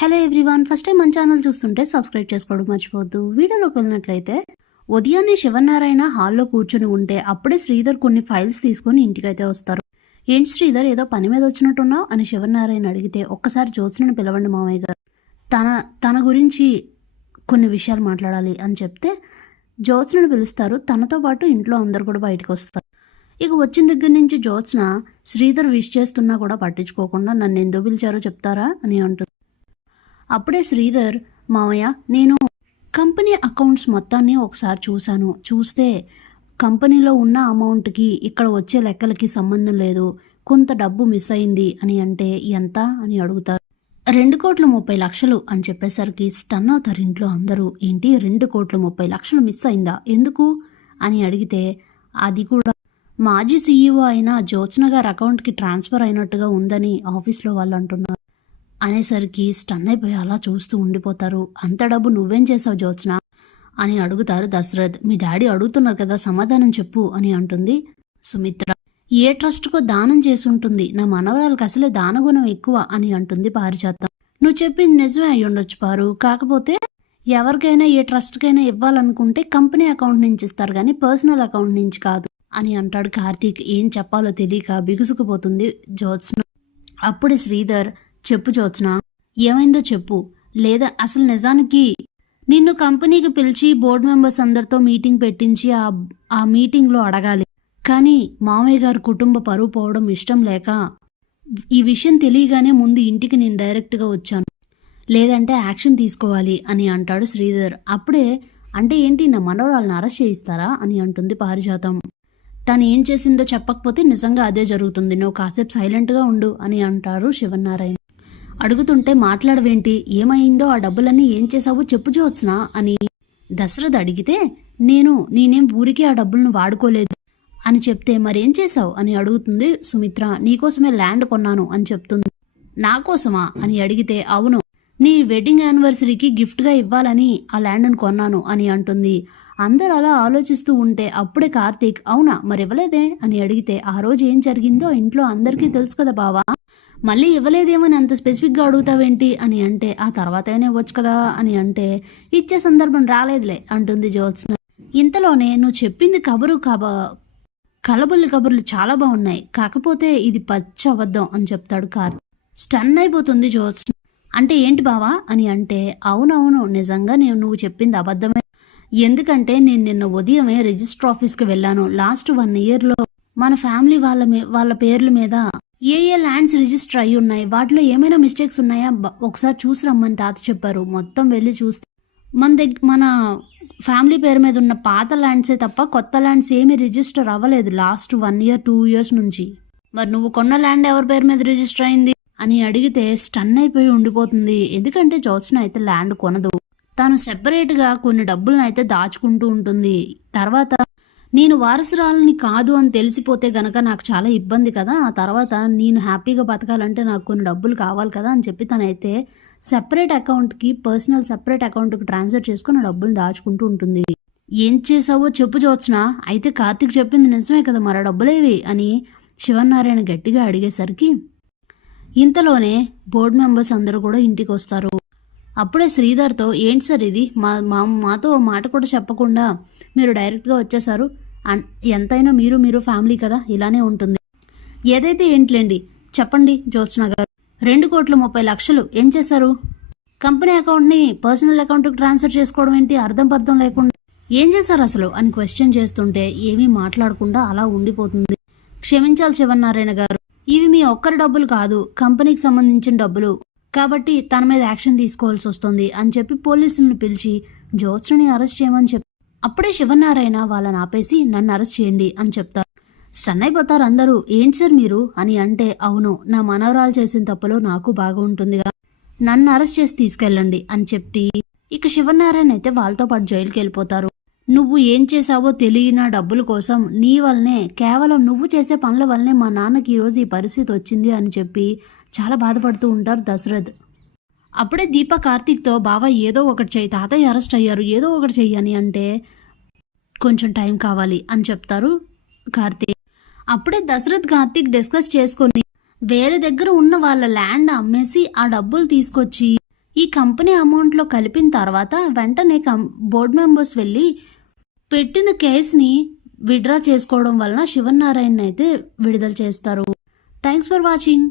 Hello everyone first time మన channel చూస్తుంటే subscribe చేసుకోవడం మర్చిపోవద్దు. వీడియోలోకి వెళ్ళినట్లయితే ఉదయాన్నే శివనారాయణ హాల్లో కూర్చొని ఉంటే అప్పుడే శ్రీధర్ కొన్ని ఫైల్స్ తీసుకొని ఇంటికైతే వస్తారు. ఏంటి శ్రీధర్ ఏదో పని మీద వచ్చినట్టున్నావు అని శివనారాయణ అడిగితే ఒక్కసారి జ్యోత్స్నని పిలవండి మామయ్య గారు. తన తన గురించి కొన్ని విషయాలు మాట్లాడాలి అని చెప్తే జ్యోత్స్నని పిలుస్తారు. తనతో పాటు ఇంట్లో అందరు కూడా బయటకు వస్తారు. ఇక వచ్చిన దగ్గర నుంచి జ్యోత్స్న శ్రీధర్ విష్ చేస్తున్నా కూడా పట్టించుకోకుండా నన్ను ఎందుకు పిలిచారో చెప్తారా? అని అంటుంది. అప్పుడే శ్రీధర్ మావయ్య నేను కంపెనీ అకౌంట్స్ మొత్తాన్ని ఒకసారి చూశాను. చూస్తే కంపెనీలో ఉన్న అమౌంట్కి ఇక్కడ వచ్చే లెక్కలకి సంబంధం లేదు. కొంత డబ్బు మిస్ అయింది అని అంటే ఎంత అని అడుగుతారు. రెండు కోట్ల ముప్పై లక్షలు అని చెప్పేసరికి స్టన్ అవుతారు ఇంట్లో అందరూ. ఏంటి రెండు కోట్ల ముప్పై లక్షలు మిస్ అయిందా? ఎందుకు? అని అడిగితే అది కూడా మాజీ సీఈఓ అయిన జ్యోత్స్న గారి అకౌంట్కి ట్రాన్స్ఫర్ అయినట్టుగా ఉందని ఆఫీస్లో వాళ్ళు అంటున్నారు. అనేసరికి స్టన్ అయిపోయి అలా చూస్తూ ఉండిపోతారు. అంత డబ్బు నువ్వేం చేసావు జ్యోత్స్న అని అడుగుతారు దశరథ్. మీ డాడీ అడుగుతున్నారు కదా సమాధానం చెప్పు అని అంటుంది సుమిత్ర. ఏ ట్రస్ట్కో దానం చేసి ఉంటుంది నా మనవరాలకు అసలే దానగుణం ఎక్కువ అని అంటుంది పారిజాతం. నువ్వు చెప్పింది నిజమే అయి ఉండొచ్చు పారు. కాకపోతే ఎవరికైనా ఏ ట్రస్ట్కైనా ఇవ్వాలనుకుంటే కంపెనీ అకౌంట్ నుంచి ఇస్తారు కానీ పర్సనల్ అకౌంట్ నుంచి కాదు అని అంటాడు కార్తీక్. ఏం చెప్పాలో తెలియక బిగుసుకుపోతుంది జ్యోత్స్న. అప్పుడే శ్రీధర్ చెప్పు జ్యోత్స్న. ఏమైందో చెప్పు. లేదా అసలు నిజానికి నిన్ను కంపెనీకి పిలిచి బోర్డు మెంబర్స్ అందరితో మీటింగ్ పెట్టించి ఆ ఆ మీటింగ్లో అడగాలి. కానీ మామయ్య గారు కుటుంబ పరువు పోవడం ఇష్టం లేక ఈ విషయం తెలియగానే ముందు ఇంటికి నేను డైరెక్ట్గా వచ్చాను. లేదంటే యాక్షన్ తీసుకోవాలి అని అంటాడు శ్రీధర్. అప్పుడే అంటే ఏంటి నా మనవరాలను అరెస్ట్ చేయిస్తారా అని అంటుంది పారిజాతం. తను ఏం చేసిందో చెప్పకపోతే నిజంగా అదే జరుగుతుంది. నువ్వు కాసేపు సైలెంట్గా ఉండు అని అంటారు శివనారాయణ అడుగుతుంటే మాట్లాడవేంటి? ఏమైందో? ఆ డబ్బులన్నీ ఏం చేసావో చెప్పు చూవచ్చునా అని దశరథ్ అడిగితే నేను నేనేం ఊరికే ఆ డబ్బులను వాడుకోలేదు అని చెప్తే మరేం చేశావు? అని అడుగుతుంది సుమిత్ర. నీకోసమే ల్యాండ్ కొన్నాను అని చెప్తుంది. నా కోసమా? అని అడిగితే అవును. నీ వెడ్డింగ్ యానివర్సరీకి గిఫ్ట్గా ఇవ్వాలని ఆ ల్యాండ్ను కొన్నాను అని అంటుంది. అందరు అలా ఆలోచిస్తూ ఉంటే అప్పుడే కార్తీక్ అవునా? మరి ఇవ్వలేదే అని అడిగితే ఆ రోజు ఏం జరిగిందో ఇంట్లో అందరికీ తెలుసు కదా బావా. మళ్ళీ ఇవ్వలేదేమని అంత స్పెసిఫిక్గా అడుగుతావేంటి అని అంటే ఆ తర్వాత అయినా ఇవ్వచ్చు కదా అని అంటే ఇచ్చే సందర్భం రాలేదులే అంటుంది జ్యోత్స్న. ఇంతలోనే నువ్వు చెప్పింది కబురు కబ కలబుల్లి కబుర్లు చాలా బాగున్నాయి. కాకపోతే ఇది పచ్చ అబద్ధం అని చెప్తాడు కార్తీక్ స్టన్ అయిపోతుంది జ్యోత్స్న. అంటే ఏంటి బావా అని అంటే అవునవును నిజంగా నేను నువ్వు చెప్పింది అబద్ధమే. ఎందుకంటే నేను నిన్న ఉదయమే రిజిస్టర్ ఆఫీస్కి వెళ్ళాను. లాస్ట్ వన్ ఇయర్లో మన ఫ్యామిలీ వాళ్ళ మీ వాళ్ళ పేర్ల మీద ఏ ఏ ల్యాండ్స్ రిజిస్టర్ అయి ఉన్నాయి? వాటిలో ఏమైనా మిస్టేక్స్ ఉన్నాయా? ఒకసారి చూసి రమ్మని తాత చెప్పారు. మొత్తం వెళ్ళి చూస్తే మన దగ్గర మన ఫ్యామిలీ పేరు మీద ఉన్న పాత ల్యాండ్సే తప్ప కొత్త ల్యాండ్స్ ఏమీ రిజిస్టర్ అవ్వలేదు last one year two years నుంచి. మరి నువ్వు కొన్న ల్యాండ్ ఎవరి పేరు మీద రిజిస్టర్ అయింది? అని అడిగితే స్టన్ అయిపోయి ఉండిపోతుంది. ఎందుకంటే జ్యోత్స్న అయితే ల్యాండ్ కొనదు. తాను సెపరేట్గా కొన్ని డబ్బులను అయితే దాచుకుంటూ ఉంటుంది. తర్వాత నేను వారసురాలని కాదు అని తెలిసిపోతే గనక నాకు చాలా ఇబ్బంది కదా. ఆ తర్వాత నేను హ్యాపీగా బతకాలంటే నాకు కొన్ని డబ్బులు కావాలి కదా అని చెప్పి తనైతే సెపరేట్ అకౌంట్కి పర్సనల్ సెపరేట్ అకౌంట్కి ట్రాన్స్ఫర్ చేసుకుని డబ్బులు దాచుకుంటూ ఉంటుంది. ఏం చేసావో చెప్పు చూచిన అయితే కార్తిక్ చెప్పింది నిజమే కదా మరో డబ్బులేవి అని శివనారాయణ గట్టిగా అడిగేసరికి ఇంతలోనే బోర్డు మెంబర్స్ అందరూ కూడా ఇంటికి వస్తారు అప్పుడే శ్రీధర్తో ఏంటి సార్ ఇది? మా మా మాతో మాట కూడా చెప్పకుండా మీరు డైరెక్ట్గా వచ్చేసారు. అన్- ఎంతైనా మీరు మీరు ఫ్యామిలీ కదా ఇలానే ఉంటుంది. ఏదైతే ఏంట్లేండి? చెప్పండి జ్యోత్స్న గారు. రెండు కోట్ల ముప్పై లక్షలు. ఏం చేశారు? కంపెనీ అకౌంట్ని పర్సనల్ అకౌంట్కి ట్రాన్స్ఫర్ చేసుకోవడం ఏంటి? అర్థం పర్థం లేకుండా. ఏం చేశారు అసలు? అని క్వశ్చన్ చేస్తుంటే ఏమీ మాట్లాడకుండా అలా ఉండిపోతుంది. క్షమించాలి శివనారాయణ గారు. ఇవి మీ ఒక్కరి డబ్బులు కాదు కంపెనీకి సంబంధించిన డబ్బులు. కాబట్టి తన మీద యాక్షన్ తీసుకోవాల్సి వస్తుంది అని చెప్పి పోలీసులను పిలిచి జ్యోత్స్నని అరెస్ట్ చేయమని చెప్పి అప్పుడే శివనారాయణ వాళ్ళని ఆపేసి నన్ను అరెస్ట్ చేయండి అని చెప్తారు. స్టన్ అయిపోతారు అందరూ. ఏంటి సార్ మీరు? అని అంటే అవును నా మనవరాలు చేసిన తప్పులో నాకు బాగా ఉంటుందిగా. నన్ను అరెస్ట్ చేసి తీసుకెళ్ళండి అని చెప్పి ఇక శివనారాయణ అయితే వాళ్ళతో పాటు జైలుకి వెళ్ళిపోతారు. నువ్వు ఏం చేశావో తెలియన డబ్బుల కోసం నీ వల్లనే కేవలం నువ్వు చేసే పనుల వల్లనే మా నాన్నకి ఈరోజు ఈ పరిస్థితి వచ్చింది అని చెప్పి చాలా బాధపడుతూ ఉంటారు దశరథ్. అప్పుడే దీప కార్తీక్తో బావ ఏదో ఒకటి చేయి తాతయ్య అరెస్ట్ అయ్యారు ఏదో ఒకటి చెయ్యని అంటే కొంచెం టైం కావాలి అని చెప్తారు కార్తీక్. అప్పుడే దశరథ్ కార్తీక్ డిస్కస్ చేసుకొని వేరే దగ్గర ఉన్న వాళ్ళ ల్యాండ్ అమ్మేసి ఆ డబ్బులు తీసుకొచ్చి ఈ కంపెనీ అమౌంట్లో కలిపిన తర్వాత వెంటనే కం బోర్డు మెంబర్స్ వెళ్ళి పెట్టిన కేసుని విడ్రా చేసుకోవడం వలన శివనారాయణ అయితే విడుదల చేస్తారు. Thanks for watching.